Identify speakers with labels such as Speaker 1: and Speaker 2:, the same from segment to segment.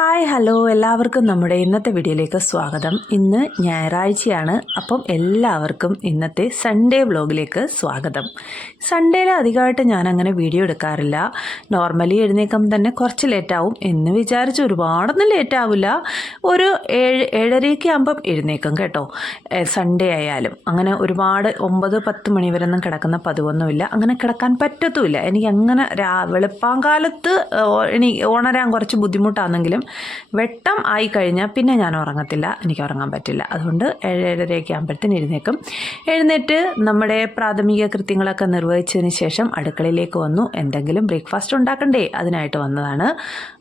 Speaker 1: Hi hello. എല്ലാവർക്കും നമ്മുടെ ഇന്നത്തെ വീഡിയോയിലേക്ക് സ്വാഗതം. ഇന്ന് ഞായറാഴ്ചയാണ്. അപ്പം എല്ലാവർക്കും ഇന്നത്തെ സൺഡേ വ്ലോഗിലേക്ക് സ്വാഗതം. സൺഡേയിൽ അധികമായിട്ട് ഞാൻ അങ്ങനെ വീഡിയോ എടുക്കാറില്ല. നോർമലി എഴുന്നേക്കുമ്പോൾ തന്നെ കുറച്ച് ലേറ്റാവും എന്ന് വിചാരിച്ച് ഒരുപാടൊന്നും ലേറ്റാവില്ല ഒരു ഏഴ് ഏഴരയൊക്കെ ആകുമ്പം എഴുന്നേക്കും കേട്ടോ. സൺഡേ ആയാലും. അങ്ങനെ ഒരുപാട് ഒമ്പത് പത്ത് മണി വരെ കിടക്കുന്ന പതിവൊന്നുമില്ല. അങ്ങനെ കിടക്കാൻ പറ്റത്തുമില്ല. എനിക്ക് അങ്ങനെ വെളുപ്പാങ്കാലത്ത് എണീ ഉണരാൻ കുറച്ച് ബുദ്ധിമുട്ടാണെങ്കിലും വെട്ടം ആയി കഴിഞ്ഞാൽ പിന്നെ ഞാൻ ഉറങ്ങത്തില്ല. എനിക്ക് ഉറങ്ങാൻ പറ്റില്ല. അതുകൊണ്ട് ഏഴ് ഏഴരയൊക്കെ ആകുമ്പോഴത്തേന് എഴുന്നേക്കും. എഴുന്നേറ്റ് നമ്മുടെ പ്രാഥമിക കൃത്യങ്ങളൊക്കെ നിർവഹിച്ചതിന് ശേഷം അടുക്കളയിലേക്ക് വന്നു. എന്തെങ്കിലും ബ്രേക്ക്ഫാസ്റ്റ് ഉണ്ടാക്കണ്ടേ? അതിനായിട്ട് വന്നതാണ്.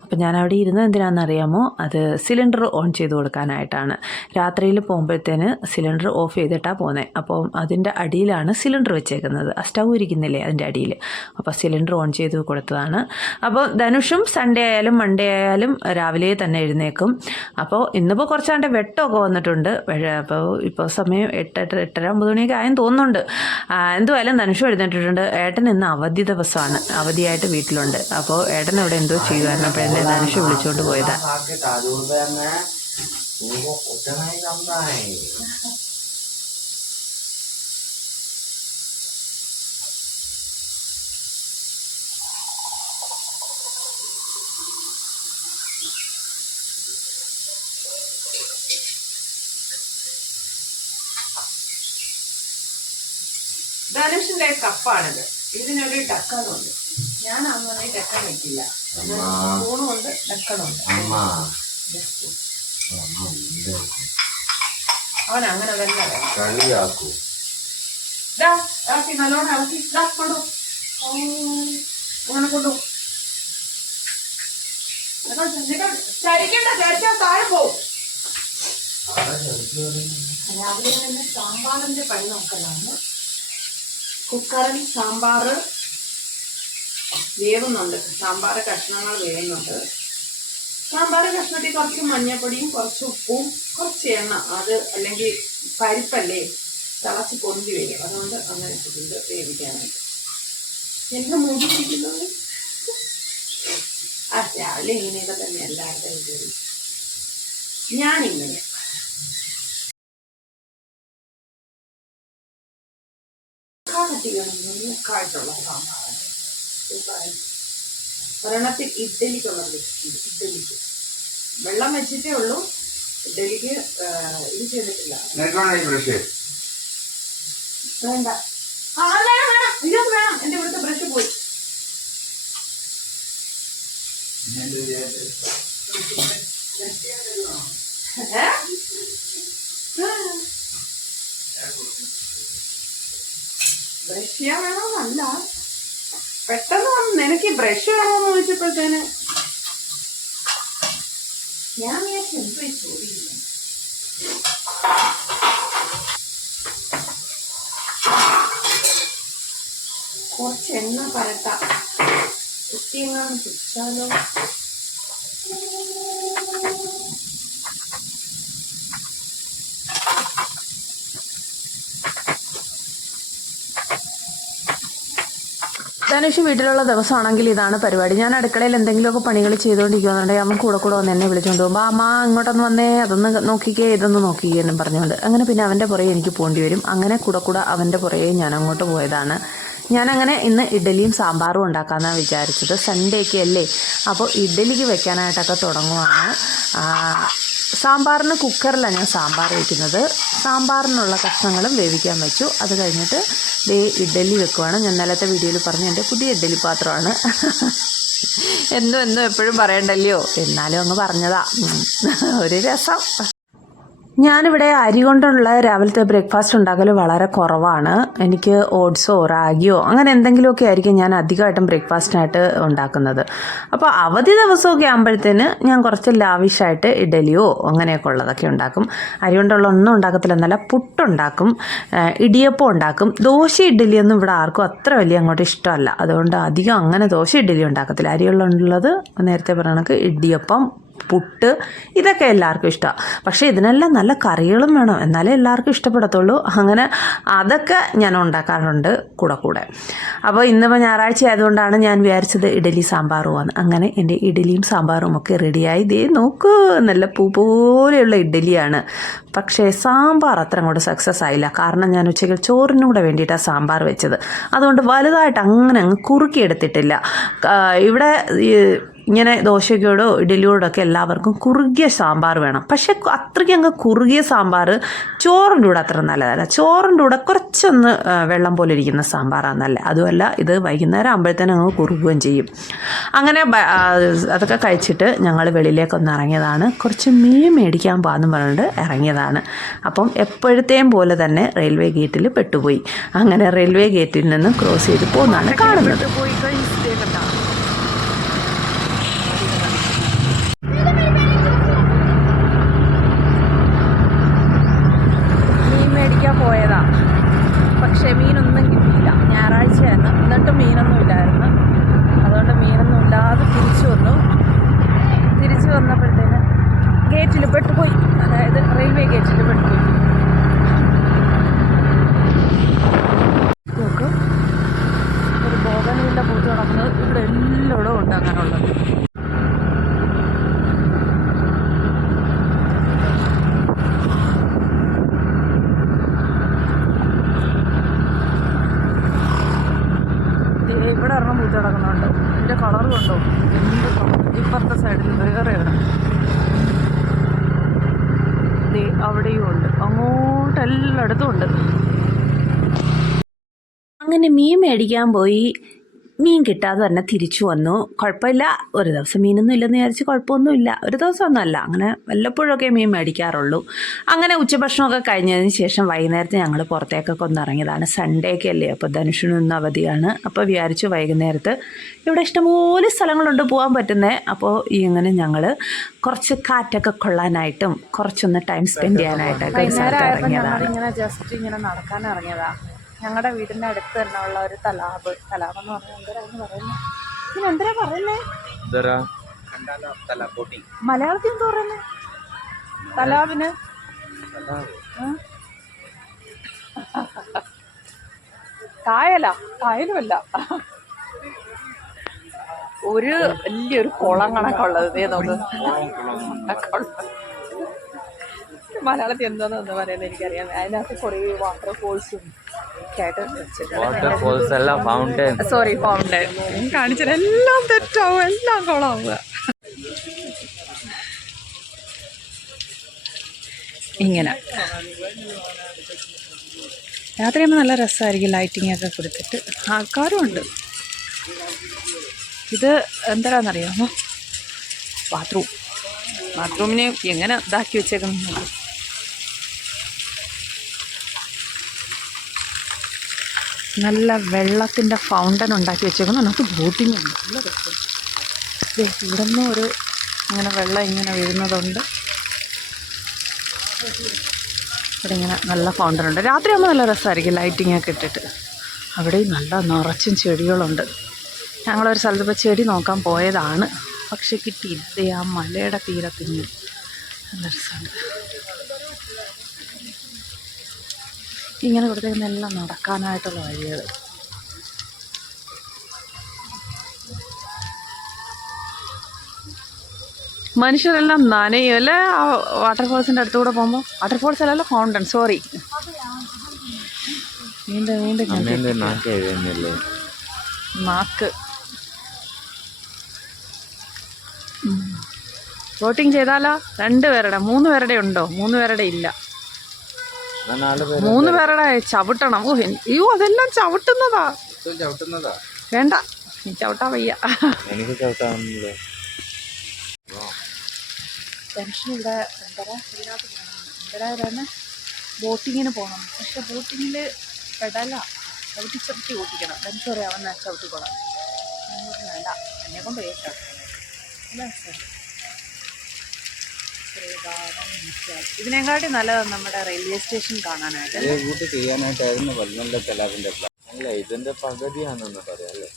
Speaker 1: അപ്പം ഞാൻ അവിടെ ഇരുന്നത് എന്തിനാണെന്നറിയാമോ? അത് സിലിണ്ടർ ഓൺ ചെയ്ത് കൊടുക്കാനായിട്ടാണ്. രാത്രിയിൽ പോകുമ്പോഴത്തേന് സിലിണ്ടർ ഓഫ് ചെയ്തിട്ടാണ് പോകുന്നത് അപ്പോൾ അതിന്റെ അടിയിലാണ് സിലിണ്ടർ വെച്ചേക്കുന്നത്. ആ സ്റ്റൗ ഇരിക്കുന്നില്ലേ അതിന്റെ അടിയിൽ? അപ്പോൾ സിലിണ്ടർ ഓൺ ചെയ്ത് കൊടുത്തതാണ്. അപ്പോൾ ധനുഷും സൺഡേ ആയാലും മൺഡേ ആയാലും രാവിലെ തന്നെ എഴുന്നേക്കും. അപ്പോൾ ഇന്നിപ്പോൾ കുറച്ചാണ്ട് വെട്ടമൊക്കെ വന്നിട്ടുണ്ട്. അപ്പോൾ ഇപ്പോൾ സമയം എട്ട് എട്ട് എട്ടര ഒമ്പത് മണിയൊക്കെ ആയെന്ന് തോന്നുന്നുണ്ട്. എന്തുമായാലും ധനുഷും എഴുന്നേറ്റിട്ടുണ്ട്. ഏട്ടൻ ഇന്ന് അവധി ദിവസമാണ്. അവധിയായിട്ട് വീട്ടിലുണ്ട്. അപ്പോൾ ഏട്ടൻ അവിടെ എന്തോ ചെയ്യുമായിരുന്നു അപ്പോൾ എന്നെ ധനുഷ്
Speaker 2: വിളിച്ചോണ്ട് này
Speaker 1: ധനുഷിന്റെ കപ്പാണിത്. ഇതിനൊരു ടക്കറുണ്ട് ഞാൻ അങ്ങനെ ടക്കൻ വെക്കില്ല സ്പൂണുണ്ട് ഡക്കണുണ്ട്
Speaker 2: ഇത്
Speaker 1: അവൻ അങ്ങനെ തന്നെ
Speaker 2: കളിയാക്കൂ.
Speaker 1: ദാ, ഇളക്കി നല്ലോണം ഇളക്കി ദാ, കൊണ്ടു. അങ്ങനെ കൊണ്ടു. ചരിക്കണ്ട ചരിച്ചാൽ താഴെ പോവും. രാവിലെ തന്നെ സാമ്പാറിന്റെ പണി നോക്കലാണ്. കുക്കറിൽ സാമ്പാർ വേവുന്നുണ്ട്. സാമ്പാർ കഷ്ണങ്ങൾ വേവുന്നുണ്ട്. സാമ്പാർ കഷ്ണത്തിൽ കുറച്ച് മഞ്ഞപ്പൊടിയും കുറച്ച് ഉപ്പും കുറച്ച് എണ്ണ. അത് അല്ലെങ്കിൽ പരിപ്പല്ലേ തിളച്ച് പൊന്തി വരും അതുകൊണ്ട് അങ്ങനെ ഇത് വേവിക്കാനായിട്ട്. എന്നെ മൂടിയിരിക്കുന്നത്? ആ രാവിലെ ഇങ്ങനെയൊക്കെ തന്നെ എല്ലാവരുടെയും ജോലി. ഞാനിങ്ങനെ. ായിട്ടുള്ള സാമ്പാറാണ് സൂപ്പറായി ഒരെണ്ണത്തിൽ ഇഡ്ഡലിക്കുള്ളത് വെച്ചിട്ടുണ്ട് ഇഡ്ഡലിക്ക്. വെള്ളം വെച്ചിട്ടേ ഉള്ളൂ ഇഡ്ഡലിക്ക് ഇത് ചെയ്തിട്ടില്ല. വേണ്ട. ആ വേണം വേണം. ഇതിനകത്ത് വേണം. എന്റെ ഇവിടുത്തെ ബ്രഷ് പോയി? ബ്രഷ് ചെയ്യാൻ വേണമെന്നല്ല പെട്ടെന്ന് വന്ന് നിനക്ക് ബ്രഷ് വേണമെന്ന് ചോദിച്ചപ്പോഴത്തേന്? ഞാൻ വിചാരിച്ചു എന്തോ ചോദിക്കുന്നു കുറച്ച് എണ്ണ പരട്ടാം പിടിച്ചാലോ ധനുഷ് വീട്ടിലുള്ള ദിവസമാണെങ്കിൽ ഇതാണ് പരിപാടി. ഞാൻ അടുക്കളയിൽ എന്തെങ്കിലുമൊക്കെ പണികൾ ചെയ്തുകൊണ്ടിരിക്കുന്നുണ്ടെങ്കിൽ അവൻ കൂടെ കൂടെ വന്ന് എന്നെ വിളിച്ചുകൊണ്ട് പോകുമ്പോൾ അമ്മ ഇങ്ങോട്ടൊന്ന് വന്നേ അതൊന്ന് നോക്കിക്കേ ഇതൊന്ന് നോക്കിക്കേ എന്നും പറഞ്ഞുകൊണ്ട്. അങ്ങനെ പിന്നെ അവന്റെ പുറകെ എനിക്ക് പോകേണ്ടി വരും. അങ്ങനെ കൂടെ കൂടെ അവന്റെ പുറകെ ഞാൻ അങ്ങോട്ട് പോയതാണ്. ഞാനങ്ങനെ ഇന്ന് ഇഡ്ഡലിയും സാമ്പാറും ഉണ്ടാക്കാമെന്നാണ് വിചാരിച്ചത്. സൺഡേ ഒക്കെ അല്ലേ? അപ്പോൾ ഇഡ്ഡലിക്ക് വെക്കാനായിട്ടൊക്കെ തുടങ്ങുവാണ്. സാമ്പാറിന് കുക്കറിലാണ് ഞാൻ സാമ്പാർ വയ്ക്കുന്നത് സാമ്പാറിനുള്ള കഷ്ണങ്ങളും വേവിക്കാൻ വെച്ചു. അത് കഴിഞ്ഞിട്ട് ദേ ഇഡ്ഡലി വെക്കുവാണ്. ഞാൻ ഇന്നലത്തെ വീഡിയോയിൽ പറഞ്ഞ എന്റെ പുതിയ ഇഡ്ഡലി പാത്രമാണ്. എന്നും എന്നും എപ്പോഴും പറയണ്ടല്ലോ എന്നാലും അങ്ങ് പറഞ്ഞതാ. ഒരു രസം. ഞാനിവിടെ അരി കൊണ്ടുള്ള രാവിലത്തെ ബ്രേക്ക്ഫാസ്റ്റ് ഉണ്ടാക്കൽ വളരെ കുറവാണ്. എനിക്ക് ഓട്സോ റാഗിയോ അങ്ങനെ എന്തെങ്കിലുമൊക്കെ ആയിരിക്കും ഞാൻ അധികമായിട്ടും ബ്രേക്ക്ഫാസ്റ്റിനായിട്ട് ഉണ്ടാക്കുന്നത്. അപ്പോൾ അവധി ദിവസമൊക്കെ ആകുമ്പോഴത്തേന് ഞാൻ കുറച്ച് ലാവിഷായിട്ട് ഇഡലിയോ അങ്ങനെയൊക്കെ ഉള്ളതൊക്കെ ഉണ്ടാക്കും. അരി കൊണ്ടുള്ള ഒന്നും ഉണ്ടാക്കത്തില്ല എന്നല്ല പുട്ടുണ്ടാക്കും ഇടിയപ്പം ഉണ്ടാക്കും. ദോശ ഇഡ്ഡലിയൊന്നും ഇവിടെ ആർക്കും അത്ര വലിയ അങ്ങോട്ട് ഇഷ്ടമല്ല. അതുകൊണ്ട് അധികം അങ്ങനെ ദോശ ഇഡ്ഡലി ഉണ്ടാക്കത്തില്ല. അരിയുള്ളത് നേരത്തെ പറയണക്ക് ഇടിയപ്പം പുട്ട് ഇതൊക്കെ എല്ലാവർക്കും ഇഷ്ടമാണ് പക്ഷേ ഇതിനെല്ലാം നല്ല കറികളും വേണം. എന്നാലേ എല്ലാവർക്കും ഇഷ്ടപ്പെടത്തുള്ളൂ. അങ്ങനെ അതൊക്കെ ഞാൻ ഉണ്ടാക്കാറുണ്ട് കൂടെ കൂടെ. അപ്പോൾ ഇന്നിപ്പോൾ ഞായറാഴ്ച ആയതുകൊണ്ടാണ് ഞാൻ വിചാരിച്ചത് ഇഡലി സാമ്പാറുമാണ് അങ്ങനെ എന്റെ ഇഡലിയും സാമ്പാറും ഒക്കെ റെഡിയായി. ദേ നോക്കൂ നല്ല പൂ പോലെയുള്ള ഇഡലിയാണ്. പക്ഷേ സാമ്പാർ അത്ര അങ്ങോട്ട് സക്സസ് ആയില്ല. കാരണം ഞാൻ ഉച്ചയ്ക്ക് ചോറിനും കൂടെ വേണ്ടിയിട്ടാണ് സാമ്പാർ വെച്ചത്. അതുകൊണ്ട് വലുതായിട്ട് അങ്ങനെ അങ്ങ് കുറുക്കിയെടുത്തിട്ടില്ല. ഇവിടെ ഇങ്ങനെ ദോശയ്ക്കോടോ ഇഡലിയോടോ ഒക്കെ എല്ലാവർക്കും കുറുകിയ സാമ്പാർ വേണം. പക്ഷേ അത്രയ്ക്ക് അങ്ങ് കുറുകിയ സാമ്പാർ ചോറിന്റെ കൂടെ അത്ര നല്ലതല്ല. ചോറിന്റെ കൂടെ കുറച്ചൊന്ന് വെള്ളം പോലെ ഇരിക്കുന്ന സാമ്പാറാണ് നല്ല അതുമല്ല ഇത് വൈകുന്നേരം ആകുമ്പോഴത്തേനും അങ്ങ് കുറുകുകയും ചെയ്യും. അങ്ങനെ അതൊക്കെ കഴിച്ചിട്ട് ഞങ്ങൾ വെളിയിലേക്കൊന്ന് ഇറങ്ങിയതാണ്. കുറച്ച് മീൻ മേടിക്കാൻ പോകാമെന്ന് പറഞ്ഞിട്ട് ഇറങ്ങിയതാണ്. അപ്പം എപ്പോഴത്തെയും പോലെ തന്നെ റെയിൽവേ ഗേറ്റിൽ പെട്ടുപോയി. അങ്ങനെ റെയിൽവേ ഗേറ്റിൽ നിന്ന് ക്രോസ് ചെയ്ത് പോകുന്നതാണ് കാണുന്നത് മീൻ മേടിക്കാൻ പോയതാ പക്ഷേ മീനൊന്നും കിട്ടിയില്ല ഞായറാഴ്ചയായിരുന്നു എന്നിട്ടും മീനൊന്നും ഇല്ലായിരുന്നു അതുകൊണ്ട് മീനൊന്നും ഇല്ലാതെ തിരിച്ചു വന്നു തിരിച്ചു വന്നപ്പോഴത്തേന് ഗേറ്റിൽ പെട്ടുപോയി അതായത് റെയിൽവേ ഗേറ്റിൽ പെട്ടുപോയി നോക്ക് ഒരു ബോഗനില്ല പൂത്ത് നടക്കുന്നത് ഇവിടെ എല്ലായിടവും ഉണ്ട് അങ്ങനെയുള്ളത് ദേ ഇവിടെ പൂത്ത് ഇതിന്റെ കളർ കണ്ടോ? എന്ത് ഇപ്പുറത്തെ സൈഡിൽ വേറെ അവിടെയും ഉണ്ട്. അങ്ങോട്ട് എല്ലായിടത്തും ഉണ്ട്. അങ്ങനെ മീൻ മേടിക്കാൻ പോയി. മീൻ കിട്ടാതെ തന്നെ തിരിച്ചു വന്നു. കുഴപ്പമില്ല. ഒരു ദിവസം മീനൊന്നും ഇല്ലെന്ന് വിചാരിച്ച് കുഴപ്പമൊന്നുമില്ല. ഒരു ദിവസമൊന്നുമല്ല. അങ്ങനെ വല്ലപ്പോഴൊക്കെ മീൻ മേടിക്കാറുള്ളൂ. അങ്ങനെ ഉച്ചഭക്ഷണമൊക്കെ കഴിഞ്ഞതിന് ശേഷം വൈകുന്നേരത്തെ ഞങ്ങൾ പുറത്തേക്കൊക്കെ ഒന്ന് ഇറങ്ങിയതാണ്. സൺഡേ ഒക്കെ അല്ലേ? അപ്പോൾ ധനുഷിന് ഇന്ന് അവധിയാണ്. അപ്പോൾ വിചാരിച്ചു വൈകുന്നേരത്ത് ഇവിടെ ഇഷ്ടംപോലെ സ്ഥലങ്ങളുണ്ട് പോകാൻ പറ്റുന്നത് അപ്പോൾ ഇങ്ങനെ ഞങ്ങൾ കുറച്ച് കാറ്റൊക്കെ കൊള്ളാനായിട്ടും കുറച്ചൊന്ന് ടൈം സ്പെൻഡ് ചെയ്യാനായിട്ടൊക്കെ ഇറങ്ങിയതാണ്.
Speaker 3: ഇങ്ങനെ ജസ്റ്റ് ഇങ്ങനെ നടക്കാൻ ഇറങ്ങിയതാ. ഞങ്ങളുടെ വീടിന്റെ അടുത്ത് തന്നെ ഉള്ള ഒരു തലാബ്. തലാബ് എന്ന് പറഞ്ഞാൽ എന്തരാന്ന് പറയുന്നത് ഇതിന് എന്തിനാ പറയുന്നേ? മലയാളത്തിൽ എന്താ പറയുന്നേ? തലാബിന്? കായല കായലാ. കായലുമല്ല. ഒരു വലിയൊരു കുളം കണക്കുള്ളത്. ഇതേ നോക്ക്. മലയാളത്തിൽ എന്താണെന്ന് പറയുന്നത് എനിക്കറിയാം. അതിനകത്ത് കുറേ വാട്ടർ ഫോൾസും ഒക്കെ ആയിട്ട്
Speaker 2: വാട്ടർഫോൾസ് അല്ല ഫൗണ്ടൻ
Speaker 3: സോറി ഫൗണ്ടൻ കാണിച്ചത് എല്ലാം തെറ്റാവും എല്ലാം കുളമാവുക ഇങ്ങനെ. രാത്രിയാകുമ്പോൾ നല്ല രസമായിരിക്കും ലൈറ്റിംഗ് ഒക്കെ കൊടുത്തിട്ട്. ആൾക്കാരും ഉണ്ട്. ഇത് എന്താണെന്നറിയാമോ? ബാത്റൂം ബാത്റൂമിനെ എങ്ങനെ ഇതാക്കി വെച്ചേക്കുന്നു നല്ല വെള്ളത്തിന്റെ ഫൗണ്ടൻ ഉണ്ടാക്കി വെച്ചേക്കുന്നു. നമുക്ക് ബോട്ടിംഗ് ഉണ്ട്. നല്ല രസം. ഇവിടെ നിന്ന് ഒരു ഇങ്ങനെ വെള്ളം ഇങ്ങനെ വീഴുന്നതുണ്ട്. ഇവിടെ ഇങ്ങനെ നല്ല ഫൗണ്ടൻ ഉണ്ട്. രാത്രിയാകുമ്പോൾ നല്ല രസമായിരിക്കും ലൈറ്റിംഗ് ഒക്കെ ഇട്ടിട്ട്. അവിടെയും നല്ല നിറച്ചും ചെടികളുണ്ട്. ഞങ്ങളൊരു സ്ഥലത്ത് ഇപ്പോൾ ചെടി നോക്കാൻ പോയതാണ്. പക്ഷെ കിട്ടിയില്ല. ആ മലയുടെ തീരത്തിന് നല്ല രസമുണ്ട്. ഇങ്ങനെ കൊടുത്തേക്കുന്ന എല്ലാം നടക്കാനായിട്ടുള്ള വഴികൾ. മനുഷ്യരെല്ലാം നനയും. അല്ലേ? ആ വാട്ടർഫോൾസിന്റെ അടുത്തുകൂടെ പോകുമ്പോൾ വാട്ടർഫോൾസ് അല്ലല്ലോ ഫൗണ്ടൻ സോറി വീണ്ടും വീണ്ടും
Speaker 2: നാക്ക്
Speaker 3: വോട്ടിംഗ് ചെയ്താലോ രണ്ട് പേരുടെ മൂന്ന് പേരുടെ ഉണ്ടോ? മൂന്ന് പേരുടെ ഇല്ല. മൂന്ന് പേരുടെ ചവിട്ടണം. ഓ അയ്യോ അതെല്ലാം ചവിട്ടുന്നതാ.
Speaker 2: ചവിട്ടുന്നതാ.
Speaker 3: വേണ്ട. നീ ചവിട്ടാ വയ്യ.
Speaker 2: എനിക്ക് ചവിട്ടാണല്ലോ
Speaker 3: ടെൻഷൻ ഇവിടെ എന്താ ഇതിനകത്ത് പോകണം. ഇവിടെ തന്നെ ബോട്ടിങ്ങിന് പോകണം. പക്ഷെ ബോട്ടിങ്ങിൽ പെടല. ചവിട്ടി ചവിട്ടി ഓട്ടിക്കണം ടെൻഷൻ പറയാം അവൻ ചവിട്ടിക്കോളാം. വേണ്ട. എന്നെ കൊണ്ട് ഏറ്റാ ബീച്ച്. ഇതിനെക്കാട്ടി നല്ലതാണ് നമ്മുടെ റെയിൽവേ സ്റ്റേഷൻ കാണാനായിട്ട്.
Speaker 2: കൂട്ട് ചെയ്യാനായിട്ടായിരുന്നു വല്ലമല്ല കലാപിന്റെ പ്ലാൻ അല്ല ഇതിന്റെ പകുതിയാണെന്ന് പറയാം അല്ലേ?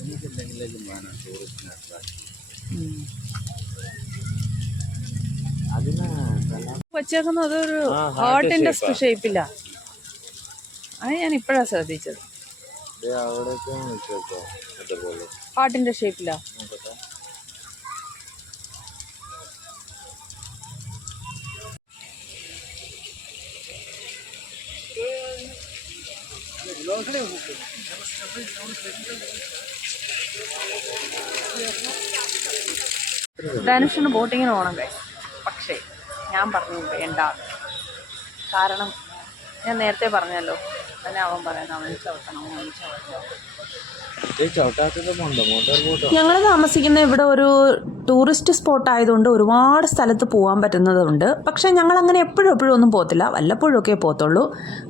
Speaker 2: എനിക്കെന്തെങ്കിലും വേണം ടൂറിസ്റ്റിന് അട്രാക്ട് അതിന്
Speaker 3: വച്ചേക്കുന്നത്
Speaker 2: അതൊരു
Speaker 3: ഹാർട്ടിന്റെ. ഷേപ്പില്ല അത് ഞാൻ ഇപ്പഴാ ശ്രദ്ധിച്ചത്. ഹാർട്ടിന്റെ
Speaker 2: ഷേപ്പില്ല
Speaker 3: ധനുഷിന് ബോട്ടിങ്ങിന് പോകണം guys. ഞാൻ പറഞ്ഞു വേണ്ട. കാരണം ഞാൻ നേരത്തെ പറഞ്ഞല്ലോ. തന്നെ അവൻ പറയുന്നത് അവൻ ചവിട്ടണം അവൻ ചവിട്ടണം.
Speaker 2: ഇത് ചവിട്ടാത്തത് പോണ്ടോ മോട്ടോർ
Speaker 1: ഞങ്ങൾ താമസിക്കുന്ന ഇവിടെ ഒരു ടൂറിസ്റ്റ് സ്പോട്ട് ആയതുകൊണ്ട് ഒരുപാട് സ്ഥലത്ത് പോകാൻ പറ്റുന്നതുണ്ട്. പക്ഷേ ഞങ്ങൾ അങ്ങനെ എപ്പോഴും എപ്പോഴും ഒന്നും പോകത്തില്ല. വല്ലപ്പോഴും ഒക്കെ പോകത്തുള്ളൂ.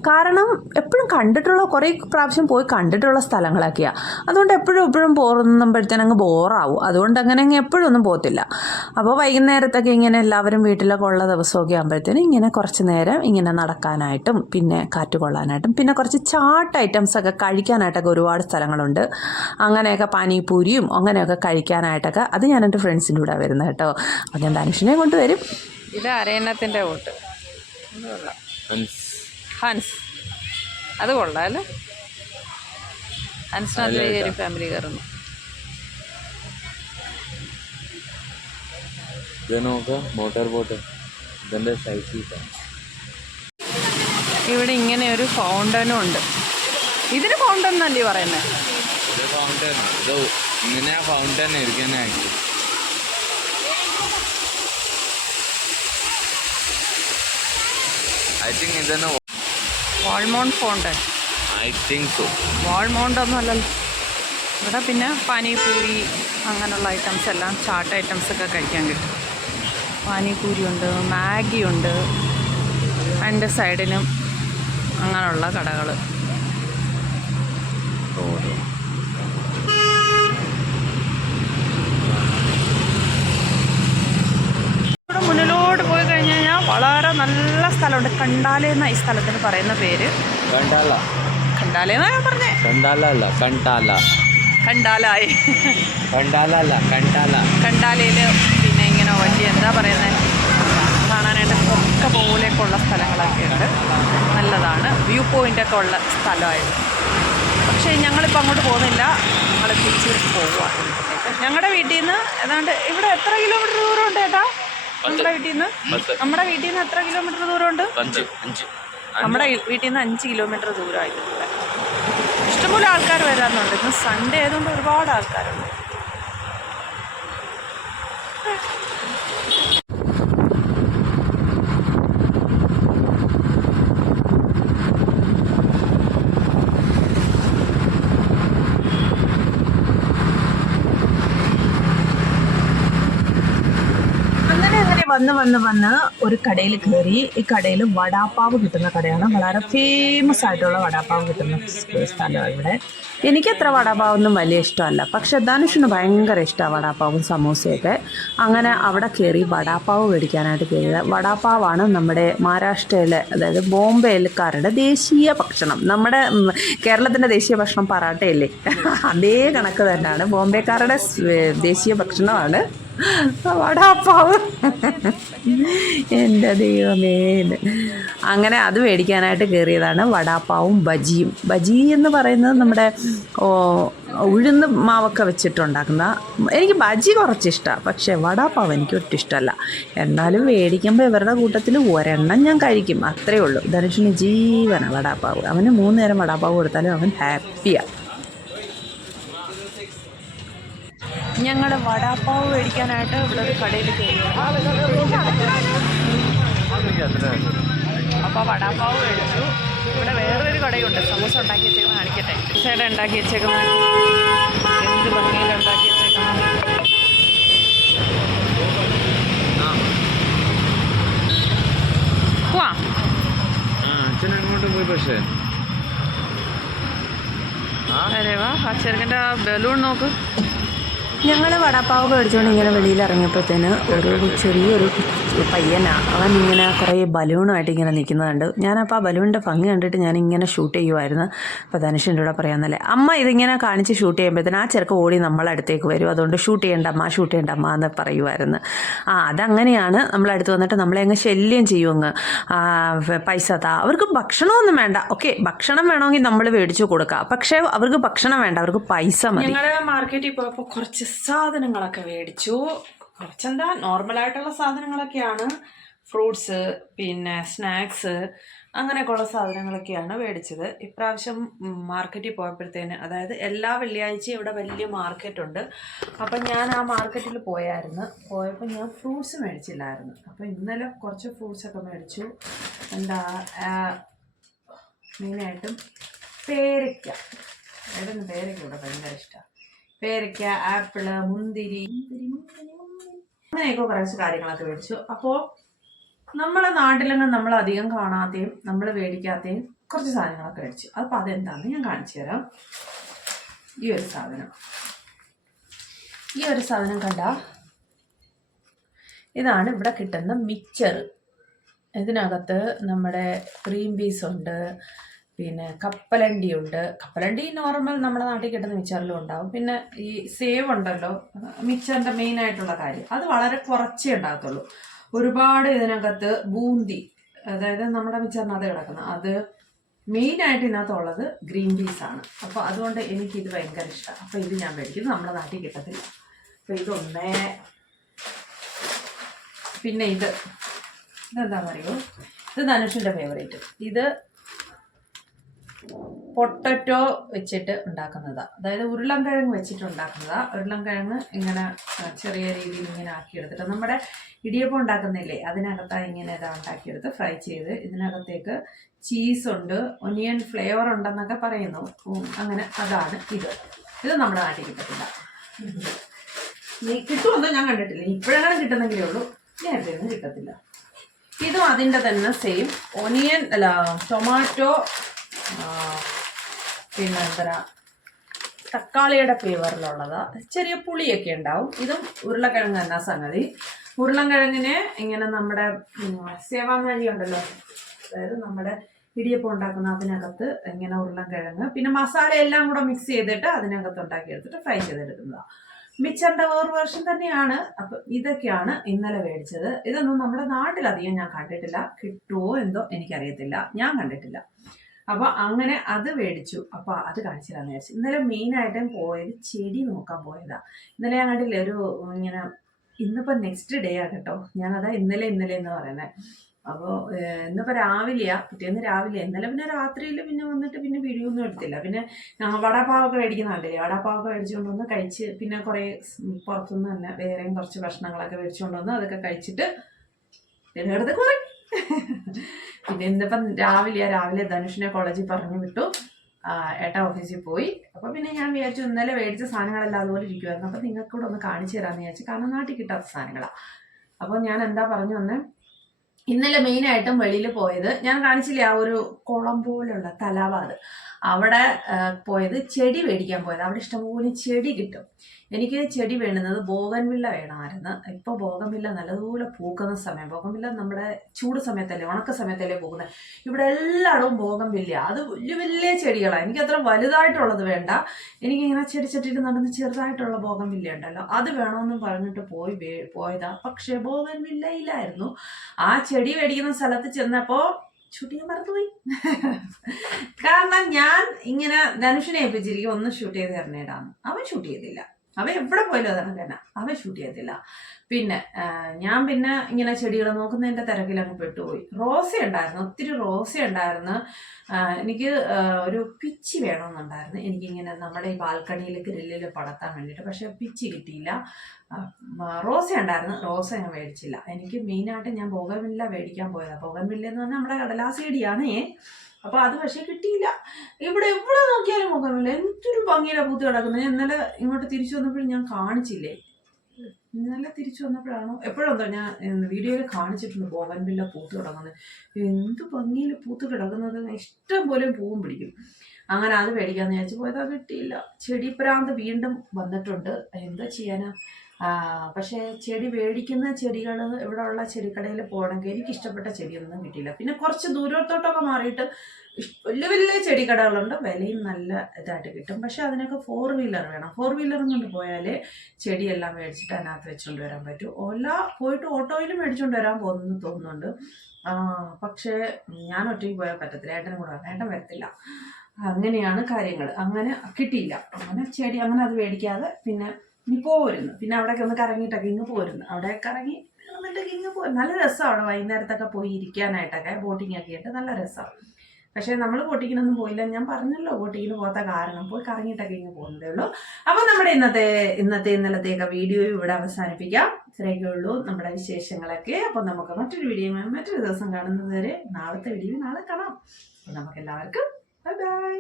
Speaker 1: കാരണം എപ്പോഴും കണ്ടിട്ടുള്ള കുറേ പ്രാവശ്യം പോയി കണ്ടിട്ടുള്ള സ്ഥലങ്ങളൊക്കെയാണ് അതുകൊണ്ട് എപ്പോഴും എപ്പോഴും പോകുമ്പോഴത്തേനും അങ്ങ് ബോറാവും. അതുകൊണ്ട് അങ്ങനെ അങ്ങ് എപ്പോഴും ഒന്നും പോകത്തില്ല. അപ്പോൾ വൈകുന്നേരത്തൊക്കെ ഇങ്ങനെ എല്ലാവരും വീട്ടിലൊക്കെ ഉള്ള ദിവസമൊക്കെ ആകുമ്പോഴത്തേനും ഇങ്ങനെ കുറച്ച് നേരം ഇങ്ങനെ നടക്കാനായിട്ടും പിന്നെ കാറ്റ് കൊള്ളാനായിട്ടും പിന്നെ കുറച്ച് ചാട്ട് ഐറ്റംസ് ഒക്കെ കഴിക്കാനായിട്ടൊക്കെ ഒരുപാട് സ്ഥലങ്ങളുണ്ട്. അങ്ങനെയൊക്കെ പാനിപൂരിയും അങ്ങനെയൊക്കെ കഴിക്കാനായിട്ടൊക്കെ അത് ഞാൻ എന്റെ ഫ്രണ്ട്സിന്റെ കൂടെ വരുന്നത് കേട്ടോ. അപ്പോൾ ഞാൻ ധനുഷിനെ കൊണ്ടുവരും
Speaker 3: ഇത് അരയണത്തിന്റെ വോട്ട്.
Speaker 2: ഹൻസ്.
Speaker 3: ഹൻസ്. അത് കൊള്ളാം അല്ലേ? ഹൻസിനകത്ത് ഫാമിലി കയറുന്നു
Speaker 2: ഇത് നോക്കാം മോട്ടോർ ബോട്ട്. ഇതിന്റെ സൈസ്
Speaker 3: ഇവിടെ ഇങ്ങനെ ഒരു ഫൗണ്ടനും ഉണ്ട്. ഇതിന് ഫൗണ്ടൻ എന്നല്ലേ പറയുന്നത്
Speaker 2: ഫൗണ്ടൻ ഇത് ഇങ്ങനെ ഫൗണ്ടൻ ഇരിക്കാനായിട്ട് ഐ തിങ്ക് ഇതന്നെ
Speaker 3: wall mount fountain
Speaker 2: I think so
Speaker 3: wall mount ഒന്നും ഇവിടെ പിന്നെ പാനിപൂരി അങ്ങനെയുള്ള ഐറ്റംസ് എല്ലാം ചാട്ട് ഐറ്റംസ് ഒക്കെ കഴിക്കാൻ കിട്ടും. പാനിപൂരി ഉണ്ട് മാഗി ഉണ്ട് അതിന്റെ സൈഡിനും അങ്ങനെയുള്ള കടകൾ ഇവിടെ മുന്നിലോട്ട് പോയി കഴിഞ്ഞ് കഴിഞ്ഞാൽ വളരെ നല്ല സ്ഥലമുണ്ട്. കണ്ടാലേ എന്ന ഈ സ്ഥലത്തിന് പറയുന്ന പേര്?
Speaker 2: കണ്ടാല.
Speaker 3: കണ്ടാലേ എന്നാ ഞാൻ പറഞ്ഞേ?
Speaker 2: കണ്ടാല അല്ല കണ്ടാല.
Speaker 3: കണ്ടാലായി.
Speaker 2: കണ്ടാല അല്ല കണ്ടാല.
Speaker 3: കണ്ടാലയിൽ പിന്നെ ഇങ്ങനെ വണ്ടി എന്താ പറയുന്നത് കാണാനായിട്ട് ഒക്കെ പോലെയൊക്കെ ഉള്ള സ്ഥലങ്ങളൊക്കെ ഉണ്ട് നല്ലതാണ്. വ്യൂ പോയിന്റൊക്കെ ഉള്ള സ്ഥലമായിരുന്നു. പക്ഷേ ഞങ്ങളിപ്പോൾ അങ്ങോട്ട് പോകുന്നില്ല. ഞങ്ങൾ തിരിച്ച് പോവുകയാണ് ഞങ്ങളുടെ വീട്ടിൽ നിന്ന് ഏതാണ്ട് ഇവിടെ എത്ര കിലോമീറ്റർ ദൂരം ഉണ്ട് ചേട്ടാ നമ്മുടെ വീട്ടിൽ നിന്ന് നമ്മുടെ വീട്ടിൽ നിന്ന് എത്ര കിലോമീറ്റർ ദൂരമുണ്ട്? നമ്മുടെ വീട്ടിൽ നിന്ന് അഞ്ച് കിലോമീറ്റർ ദൂരമായിട്ടുണ്ട്. ഇഷ്ടംപോലെ ആൾക്കാർ വരാറുണ്ട്. ഇന്ന് സൺഡേ ആയതുകൊണ്ട് ഒരുപാട് ആൾക്കാരുണ്ട്
Speaker 1: അങ്ങനെ അങ്ങനെ വന്ന് വന്ന് വന്ന് ഒരു കടയിൽ കയറി ഈ കടയിൽ വടാപ്പാവ് കിട്ടുന്ന കടയാണ്. വളരെ ഫേമസ് ആയിട്ടുള്ള വടാപ്പാവ് കിട്ടുന്ന സ്ഥലമാണ് ഇവിടെ. എനിക്കത്ര വടാപ്പാവൊന്നും വലിയ ഇഷ്ടമല്ല. പക്ഷെ ധനുഷിന് ഭയങ്കര ഇഷ്ടമാണ് വടാപ്പാവും സമൂസയൊക്കെ. അങ്ങനെ അവിടെ കയറി വടാപ്പാവ് മേടിക്കാനായിട്ട് കയറിയത് വടാപ്പാവാണ് നമ്മുടെ മഹാരാഷ്ട്രയിലെ അതായത് ബോംബെയിൽക്കാരുടെ ദേശീയ ഭക്ഷണം. നമ്മുടെ കേരളത്തിന്റെ ദേശീയ ഭക്ഷണം പറാട്ടയല്ലേ? അതേ കണക്ക് തന്നെയാണ്. ബോംബെക്കാരുടെ ദേശീയ ഭക്ഷണമാണ്. വടാപ്പാവ്. എന്റെ ദൈവമേ. അങ്ങനെ അത് മേടിക്കാനായിട്ട് കയറിയതാണ് വടാപ്പാവും ബജിയും. ബജി എന്ന് പറയുന്നത് നമ്മുടെ ഉഴുന്ന് മാവൊക്കെ വെച്ചിട്ടുണ്ടാക്കുന്ന എനിക്ക് ബജി കുറച്ച് ഇഷ്ടമാണ് പക്ഷേ വടാപ്പാവ് എനിക്ക് ഒട്ടും ഇഷ്ടമല്ല എന്നാലും മേടിക്കുമ്പോൾ ഇവരുടെ കൂട്ടത്തിൽ ഒരെണ്ണം ഞാൻ കഴിക്കും. അത്രയേ ഉള്ളൂ. ധനുഷിന് ജീവനാണ് വടാപ്പാവ്. അവന് മൂന്ന് നേരം വടാപ്പാവ് കൊടുത്താലും അവൻ ഹാപ്പിയാണ്
Speaker 3: ഞങ്ങൾ വടാപ്പാവ് മേടിക്കാനായിട്ട് ഇവിടെ ഒരു കടയിൽ കയറി. അപ്പോൾ വടാപ്പാവ് മേടിച്ചു. ഇവിടെ വേറൊരു കടയുണ്ട്. സമൂസ ഉണ്ടാക്കി വെച്ചേക്കുന്ന കാണിക്കട്ടെ. ചേട്ടൻ ഉണ്ടാക്കി വെച്ചേക്കുന്ന. എന്ത് ഭംഗിയിൽ ഉണ്ടാക്കി വെച്ചേക്കുന്ന.
Speaker 2: അച്ഛൻ അങ്ങോട്ട് പോയി പക്ഷേ?
Speaker 3: അരെ വാ ആ ചെറുക്കന്റെ ആ ബലൂൺ നോക്ക്.
Speaker 1: ഞങ്ങൾ വടാപ്പാവ് മേടിച്ചുകൊണ്ട് ഇങ്ങനെ വെളിയിൽ ഇറങ്ങിയപ്പോഴത്തേന് ഒരു ചെറിയൊരു പയ്യനാ. അവൻ ഇങ്ങനെ കുറേ ബലൂണുമായിട്ട് ഇങ്ങനെ നിൽക്കുന്നത് കണ്ടു ഞാനപ്പോൾ ആ ബലൂണിന്റെ ഭംഗി കണ്ടിട്ട് ഞാൻ ഇങ്ങനെ ഷൂട്ട് ചെയ്യുമായിരുന്നു അപ്പോൾ ധനുഷിന്റെ കൂടെ പറയാമെന്നല്ലേ അമ്മ ഇതിങ്ങനെ കാണിച്ച് ഷൂട്ട് ചെയ്യുമ്പോഴത്തേന് ആ ചെറുക്ക് ഓടി നമ്മളെ അടുത്തേക്ക് വരും. അതുകൊണ്ട് ഷൂട്ട് ചെയ്യേണ്ട അമ്മ ഷൂട്ട് ചെയ്യേണ്ട അമ്മ എന്ന് പറയുമായിരുന്നു ആ അതങ്ങനെയാണ് നമ്മളടുത്ത് വന്നിട്ട് നമ്മളെ അങ്ങ് ശല്യം ചെയ്യും അങ്ങ് പൈസ താ. അവർക്ക് ഭക്ഷണമൊന്നും വേണ്ട. ഓക്കെ ഭക്ഷണം വേണമെങ്കിൽ നമ്മൾ മേടിച്ചു കൊടുക്കാം. പക്ഷേ അവർക്ക് ഭക്ഷണം വേണ്ട. അവർക്ക് പൈസ മതി.
Speaker 3: ഞങ്ങൾ മാർക്കറ്റിൽ പോയപ്പോൾ കുറച്ച് സാധനങ്ങളൊക്കെ മേടിച്ചു. കുറച്ചെന്താ നോർമലായിട്ടുള്ള സാധനങ്ങളൊക്കെയാണ്. ഫ്രൂട്ട്സ് പിന്നെ സ്നാക്സ് അങ്ങനെയൊക്കെയുള്ള സാധനങ്ങളൊക്കെയാണ് മേടിച്ചത്. ഇപ്രാവശ്യം മാർക്കറ്റിൽ പോയപ്പോഴത്തേന് അതായത് എല്ലാ വെള്ളിയാഴ്ചയും ഇവിടെ വലിയ മാർക്കറ്റുണ്ട്. അപ്പം ഞാൻ ആ മാർക്കറ്റിൽ പോയായിരുന്നു. പോയപ്പോൾ ഞാൻ ഫ്രൂട്ട്സ് മേടിച്ചില്ലായിരുന്നു. അപ്പോൾ ഇന്നലെ കുറച്ച് ഫ്രൂട്ട്സൊക്കെ മേടിച്ചു. എന്താ മെയിനായിട്ടും പേരയ്ക്ക. ഏതെങ്കിലും പേരയ്ക്ക ഇവിടെ ഭയങ്കര ഇഷ്ടമാണ് പേരയ്ക്ക ആപ്പിൾ മുന്തിരി മുന്തിരി മുന്തിരി. അങ്ങനെയൊക്കെ കുറച്ച് കാര്യങ്ങളൊക്കെ മേടിച്ചു അപ്പോൾ നമ്മളെ നാട്ടിലൊന്നും നമ്മൾ അധികം കാണാതെയും നമ്മൾ മേടിക്കാതെയും കുറച്ച് സാധനങ്ങളൊക്കെ മേടിച്ചു അപ്പോൾ അതെന്താണെന്ന് ഞാൻ കാണിച്ചു തരാം. ഈ ഒരു സാധനം. ഈ ഒരു സാധനം കണ്ട ഇതാണ് ഇവിടെ കിട്ടുന്ന മിക്ചർ ഇതിനകത്ത് നമ്മുടെ ക്രീം പീസ് ഉണ്ട് പിന്നെ കപ്പലണ്ടി ഉണ്ട് കപ്പലണ്ടി നോർമൽ നമ്മുടെ നാട്ടിൽ കിട്ടുന്ന മിച്ചറിലും ഉണ്ടാവും. പിന്നെ ഈ സേവ് ഉണ്ടല്ലോ മിച്ചറിന്റെ മെയിൻ ആയിട്ടുള്ള കാര്യം. അത് വളരെ കുറച്ചേ ഉണ്ടാകത്തുള്ളൂ. ഒരുപാട് ഇതിനകത്ത് ബൂന്തി അതായത് നമ്മുടെ മിച്ചറിനകത്ത് കിടക്കുന്ന. അത് മെയിൻ ആയിട്ട് ഇതിനകത്തുള്ളത് ഗ്രീൻ പീസ് ആണ്. അപ്പോൾ അതുകൊണ്ട് എനിക്ക് ഇത് ഭയങ്കര ഇഷ്ടമാണ് അപ്പോൾ ഇത് ഞാൻ മേടിക്കുന്നത് നമ്മുടെ നാട്ടിൽ കിട്ടത്തില്ല. അപ്പോൾ ഇതൊന്നേ. പിന്നെ ഇത്. ഇതെന്താണെന്നറിയോ ഇത് ധനുഷിന്റെ ഫേവറേറ്റ് ഇത് പൊട്ടറ്റോ വെച്ചിട്ട് ഉണ്ടാക്കുന്നതാണ് അതായത് ഉരുളൻകിഴങ്ങ് വെച്ചിട്ട് ഉണ്ടാക്കുന്നതാണ് ഉരുളൻകിഴങ്ങ് ഇങ്ങനെ ചെറിയ രീതിയിൽ ഇങ്ങനെ ആക്കിയെടുത്തിട്ട് നമ്മുടെ ഇടിയപ്പം ഉണ്ടാക്കുന്നില്ലേ അതിനകത്താണ് ഇങ്ങനെ ഇതാ ഉണ്ടാക്കിയെടുത്ത് ഫ്രൈ ചെയ്ത് ഇതിനകത്തേക്ക് ചീസ് ഉണ്ട് ഒനിയൻ ഫ്ലേവർ ഉണ്ടെന്നൊക്കെ പറയുന്നു. അങ്ങനെ അതാണ് ഇത്. ഇത് നമ്മുടെ നാട്ടിൽ കിട്ടത്തില്ല. കിട്ടുമെന്നോ ഞാൻ കണ്ടിട്ടില്ല. ഇപ്പോഴെങ്ങനെ കിട്ടുന്നെങ്കിലേ ഉള്ളൂ. നേരത്തെ ഒന്നും കിട്ടത്തില്ല. ഇതും അതിന്റെ തന്നെ സെയിം ഒനിയൻ അല്ല ടൊമാറ്റോ പിന്നെ എന്താ തക്കാളിയുടെ ഫ്ലേവറിലുള്ളത്. ചെറിയ പുളിയൊക്കെ ഉണ്ടാവും. ഇതും ഉരുളക്കിഴങ്ങ് തന്നെ സംഗതി. ഉരുളക്കിഴങ്ങിനെ ഇങ്ങനെ നമ്മുടെ സേവാങ്ങഴി ഉണ്ടല്ലോ. അതായത് നമ്മുടെ ഇടിയപ്പം ഉണ്ടാക്കുന്ന അതിനകത്ത് ഇങ്ങനെ ഉരുളക്കിഴങ്ങ് പിന്നെ മസാല എല്ലാം കൂടെ മിക്സ് ചെയ്തിട്ട് അതിനകത്ത് ഉണ്ടാക്കി എടുത്തിട്ട് ഫ്രൈ ചെയ്തെടുക്കുന്നതാണ് മിച്ചറിന്റെ വേറൊരു വേർഷൻ തന്നെയാണ്. അപ്പൊ ഇതൊക്കെയാണ് ഇന്നലെ മേടിച്ചത്. ഇതൊന്നും നമ്മുടെ നാട്ടിലധികം ഞാൻ കണ്ടിട്ടില്ല. കിട്ടുമോ എന്തോ എനിക്കറിയത്തില്ല. ഞാൻ കണ്ടിട്ടില്ല. അപ്പൊ അങ്ങനെ അത് മേടിച്ചു. അപ്പൊ അത് കാണിച്ചു വിചാരിച്ചു. ഇന്നലെ മെയിൻ ആയിട്ടും പോയത് ചെടി നോക്കാൻ പോയതാ. ഇന്നലെ ഞാൻ ഒരു ഇങ്ങനെ ഇന്നിപ്പോ നെക്സ്റ്റ് ഡേ ആ കേട്ടോ. ഞാനതാ ഇന്നലെ ഇന്നലെ എന്ന് പറയുന്നത് അപ്പോൾ ഇന്നിപ്പോ രാവിലെയാ. പിറ്റേന്ന് രാവിലെ. ഇന്നലെ പിന്നെ രാത്രിയിൽ പിന്നെ വന്നിട്ട് പിന്നെ വീഡിയോ എടുത്തില്ല. പിന്നെ വടാപ്പാവൊക്കെ മേടിക്കുന്ന കണ്ടില്ലേ? വടാപ്പാവൊക്കെ മേടിച്ചുകൊണ്ട് വന്ന് കഴിച്ച് പിന്നെ കുറേ പുറത്തുനിന്ന് തന്നെ വേറെയും കുറച്ച് ഭക്ഷണങ്ങളൊക്കെ മേടിച്ചുകൊണ്ട് വന്ന് അതൊക്കെ കഴിച്ചിട്ട് പിന്നെ എടുത്ത് കുറേ പിന്നെ ഇന്നിപ്പം രാവിലെ രാവിലെ ധനുഷിനെ കോളേജിൽ പറഞ്ഞു വിട്ടു. ഏട്ട ഓഫീസിൽ പോയി. അപ്പോൾ പിന്നെ ഞാൻ വിചാരിച്ചു ഇന്നലെ മേടിച്ച സാധനങ്ങളെല്ലാം അതുപോലെ ഇരിക്കുമായിരുന്നു അപ്പോൾ നിങ്ങൾക്ക് കൂടെ ഒന്ന് കാണിച്ചു തരാമെന്ന് വിചാരിച്ചു. കാരണം നാട്ടിൽ കിട്ടാത്ത സാധനങ്ങളാണ് അപ്പോൾ ഞാൻ എന്താ പറഞ്ഞു വന്നേ? ഇന്നലെ മെയിനായിട്ടും വെളിയിൽ പോയത്. ഞാൻ കാണിച്ചില്ലേ ആ ഒരു കുളം പോലുള്ള തലാവാത് അവിടെ പോയത് ചെടി മേടിക്കാൻ പോയത്. അവിടെ ഇഷ്ടംപോലെ ചെടി കിട്ടും. എനിക്ക് ചെടി വേണ്ടുന്നത് ബോഗൻവില്ല വേണമായിരുന്നു. ഇപ്പോൾ ബോഗൻവില്ല നല്ലതുപോലെ പൂക്കുന്ന സമയം. ബോഗൻവില്ല നമ്മുടെ ചൂട് സമയത്തല്ലേ ഉണക്ക സമയത്തല്ലേ പോകുന്നത് ഇവിടെ എല്ലായിടവും ബോഗൻവില്ല. അത് വലിയ വലിയ ചെടികളാണ് എനിക്ക് അത്ര വലുതായിട്ടുള്ളത് വേണ്ട. എനിക്കിങ്ങനെ ചെടി ചട്ടിയിട്ട് നടന്ന് ചെറുതായിട്ടുള്ള ബോഗൻവില്ല ഉണ്ടല്ലോ. അത് വേണമെന്ന് പറഞ്ഞിട്ട് പോയി പോയതാ. പക്ഷേ ബോഗൻവില്ല ഇല്ലായിരുന്നു. ആ ചെടി മേടിക്കുന്ന സ്ഥലത്ത് ചെന്നപ്പോൾ ഷൂട്ട് ചെയ്യാൻ മറന്നുപോയി. കാരണം ഞാൻ ഇങ്ങനെ ധനുഷിനെ ഏൽപ്പിച്ചിരിക്കും ഒന്ന് ഷൂട്ട് ചെയ്ത് തരണേടാന്ന് അവൻ ഷൂട്ട് ചെയ്തില്ല. അവൻ എവിടെ പോയാലും അതാണ് തന്നെ. അവ ഷൂട്ട് ചെയ്യത്തില്ല. പിന്നെ ഞാൻ പിന്നെ ഇങ്ങനെ ചെടികൾ നോക്കുന്നതിന്റെ തിരക്കിൽ അങ്ങ് പെട്ടുപോയി. റോസ ഉണ്ടായിരുന്നു ഒത്തിരി റോസ ഉണ്ടായിരുന്നു. എനിക്ക് ഒരു പിച്ചി വേണമെന്നുണ്ടായിരുന്നു. എനിക്കിങ്ങനെ നമ്മുടെ ഈ ബാൽക്കണിയിൽ ഗ്രില്ലിൽ പടത്താൻ വേണ്ടിയിട്ട് പക്ഷേ പിച്ചി കിട്ടിയില്ല. റോസ ഉണ്ടായിരുന്നു. റോസ ഞാൻ മേടിച്ചില്ല. എനിക്ക് മെയിനായിട്ട് ഞാൻ ബോഗൻവില്ല മേടിക്കാൻ പോയതാണ് ബോഗൻവില്ല എന്ന് പറഞ്ഞാൽ നമ്മുടെ കടലാസ് ചെടിയാണേ. അപ്പോൾ അത് പക്ഷേ കിട്ടിയില്ല. ഇവിടെ എവിടെ നോക്കിയാലും ബോഗൻവില്ല എന്തൊരു ഭംഗിയിലാണ് പൂത്ത് കിടക്കുന്നത്. ഞാൻ ഇന്നലെ ഇങ്ങോട്ട് തിരിച്ചു വന്നപ്പോഴും ഞാൻ കാണിച്ചില്ലേ? ഇന്നലെ തിരിച്ചു വന്നപ്പോഴാണോ? എപ്പോഴെന്തോ ഞാൻ വീഡിയോയിൽ കാണിച്ചിട്ടുണ്ട് ബോഗൻവില്ല പൂത്ത് കിടക്കുന്നത്. എന്ത് ഭംഗിയിൽ പൂത്ത് കിടക്കുന്നത്. ഇഷ്ടം പോലെ പൂവും പിടിക്കും. അങ്ങനെ അത് മേടിക്കാന്ന് വിചാരിച്ചു പോയത് കിട്ടിയില്ല. ചെടി പ്രാന്ത് വീണ്ടും വന്നിട്ടുണ്ട്. എന്താ ചെയ്യാനാ? പക്ഷേ ചെടി മേടിക്കുന്ന ചെടികൾ ഇവിടെ ഉള്ള ചെടിക്കടയിൽ പോകണമെങ്കിൽ എനിക്ക് ഇഷ്ടപ്പെട്ട ചെടിയൊന്നും കിട്ടിയില്ല. പിന്നെ കുറച്ച് ദൂരത്തോട്ടൊക്കെ മാറിയിട്ട് വലിയ വലിയ ചെടിക്കടകളുണ്ട്. വിലയും നല്ല ഇതായിട്ട് കിട്ടും. പക്ഷെ അതിനൊക്കെ ഫോർ വീലർ വേണം. ഫോർ വീലറും കൊണ്ട് പോയാൽ ചെടിയെല്ലാം മേടിച്ചിട്ട് അതിനകത്ത് വെച്ചുകൊണ്ട് വരാൻ പറ്റും. ഓല പോയിട്ട് ഓട്ടോയിൽ മേടിച്ചുകൊണ്ട് വരാൻ പോകുന്നു തോന്നുന്നുണ്ട്. പക്ഷേ ഞാൻ ഒറ്റയ്ക്ക് പോയാൽ പറ്റത്തില്ല. ഏട്ടനും കൂടെ. ഏട്ടൻ വരത്തില്ല. അങ്ങനെയാണ് കാര്യങ്ങൾ അങ്ങനെ കിട്ടിയില്ല. അങ്ങനെ ചെടി അങ്ങനെ അത് മേടിക്കാതെ പിന്നെ ഇനി പോരുന്നു. പിന്നെ അവിടെയൊക്കെ ഒന്ന് കറങ്ങിയിട്ടൊക്കെ ഇങ്ങ് പോരുന്നു. അവിടെ കറങ്ങി എന്നിട്ടൊക്കെ ഇങ്ങ് പോരും നല്ല രസമാണ് വൈകുന്നേരത്തൊക്കെ പോയി ഇരിക്കാനായിട്ടൊക്കെ. ബോട്ടിംഗ് ഒക്കെ ആയിട്ട് നല്ല രസമാണ് പക്ഷേ നമ്മൾ ബോട്ടിങ്ങിനൊന്നും പോയില്ല. ഞാൻ പറഞ്ഞല്ലോ ബോട്ടിങ്ങിന് പോകാത്ത കാരണം. പോയി കറങ്ങിയിട്ടൊക്കെ ഇങ്ങ് പോകുന്നതേ ഉള്ളൂ. അപ്പോൾ നമ്മുടെ ഇന്നത്തെ ഇന്നത്തെ ഇന്നലത്തെയൊക്കെ വീഡിയോ ഇവിടെ അവസാനിപ്പിക്കാം. ഇത്രയൊക്കെ ഉള്ളൂ നമ്മുടെ വിശേഷങ്ങളൊക്കെ. അപ്പോൾ നമുക്ക് മറ്റൊരു വീഡിയോ മറ്റൊരു ദിവസം കാണുന്നത് വരെ നാളത്തെ വീഡിയോ നാളെ കാണാം. അപ്പോൾ നമുക്ക് എല്ലാവർക്കും ബൈ ബൈ